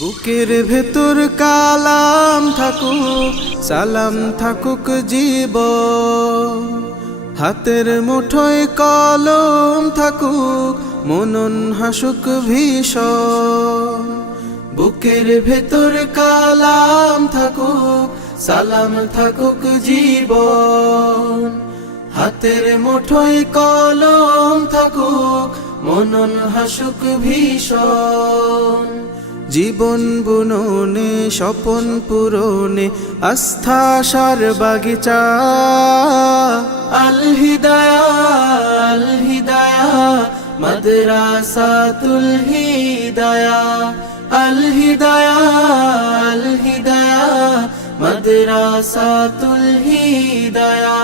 বুকের ভেতর কালাম থাকুক, সালাম থাকুক জীবন, হাতের মুঠোয় কলম থাকুক, মনন হাসুক ভীষণ। বুকের ভেতর কালাম থাকুক, সালাম থাকুক জীবন, হাতের মুঠোয় কলম থাকুক, মনন হাসুক ভীষণ। জীবন বুননে স্বপন পূরণে আস্থা সার বাগিচা, আল হিদায়া আল হিদায়া মাদ্রাসাতুল হিদায়া, আল হিদায়া আল হিদায়া মাদ্রাসাতুল হিদায়া।